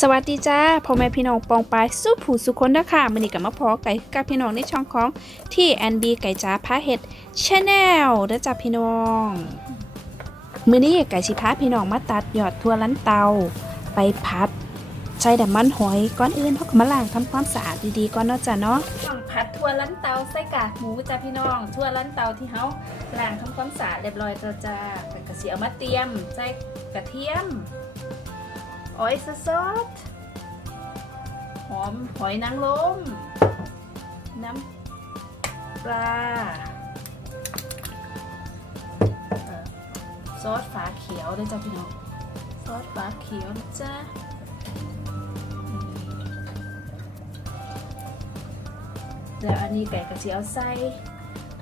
สวัสดีจ้าพ่อแม่พี่น้องปองปายสู้ผู้สุคนนะคะมื้อนี้ก็มาพอไก่กับพี่น้องในช่องของที่แอนบีไก่จ้าพาเฮ็ดชาแนลเด้อจ้าพี่น้องมือนี้ไก่สิพาพี่น้องมาตัดยอดทั่วลันเตาไปพัดใส่น้ำมันหอยก่อนอื่นเฮาก็มาล้างทำความสะอาดดีๆก่อนเนาะจ้ะเนาะผัดทั่วลันเตาใส่กากหมูจ้าพี่น้องทั่วลันเตาที่เฮาล้างทำความสะอาดเรียบร้อยแล้วจ้าก็สิเอามาเตรียมใส่กระเทียม ออยซซอสหอมหอยนางรมน้ำปลาเอ่อซอสฝาเขียวด้วยจ้ะพี่น้องซอสฝาเขียวนะจ้ะแล้วอันนี้ไก่กระเจียวใส่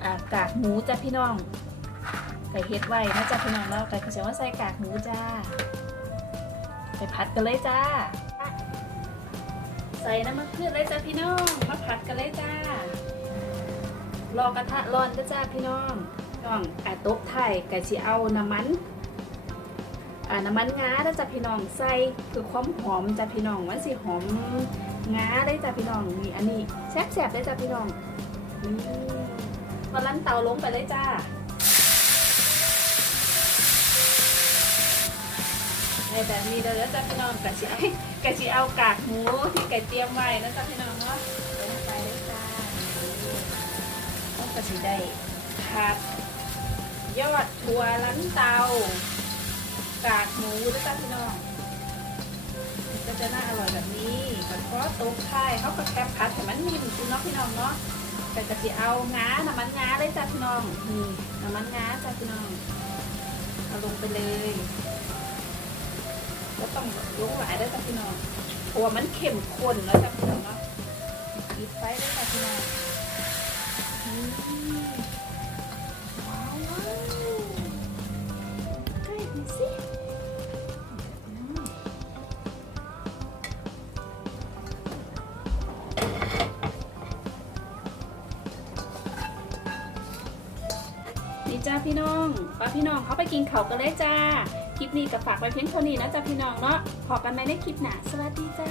อ่ากากหมูจ้ะพี่น้องไก่เฮ็ดไว้นะจ้ะพี่น้องแล้วไก่กระเจียวว่าใส่กากหมูจ้า ไปผัดกันเลยจ้า ใส่น้ำมันพืชเลยจ้าพี่น้อง มาผัดกันเลยจ้า รอกระทะร้อนจ้าจ้าพี่น้องน้องอ่าตบไทยกะสิเอาน้ำมันน้ำมันงาแล้วจ้าพี่น้องใส่คือความหอมจ้าพี่น้องมันสิหอมงาได้จ้าพี่น้องนี่อันนี้แซ่บๆได้จ้าพี่น้องนี่มาลั่นเตาลงไปเลยจ้า แบบนี้เดี๋ยวจะพี่น้องกะสิเอากะสิเอากากหมูที่ไก่เตรียมไว้นะจ๊ะพี่น้องเนาะไปเลยจ้ต้องกะสิได้ผัดยอดถั่วลันเตากากหมูนะจ๊ะพี่น้องมันก็จะน่าอร่อยแบบนี้มันก็ตกไข่เขาก็แคบผัดแต่มันนิ่มคุณเนาะพี่น้องเนาะแต่กะสิเอางาน้ำมันงาเลยจ้ะพี่น้องนี่น้ำมันงาจ้ะพี่น้องเอาลงไปเลย ก็ต้องลงหลายได้จ้ะพี่น้องเพราะว่ามันเข้มข้นแล้วจ้ะพี่น้องเนาะปิดไฟได้จ้ะพี่น้อง จ้าพี่น้องป้าพี่น้องเขาไปกินเขากันเลยจ้า คลิปนี้ก็ฝากไว้เพียงเท่านี้นะจ๊ะพี่น้องเนาะพอกันไหมในคลิปหน้าสวัสดีจ้า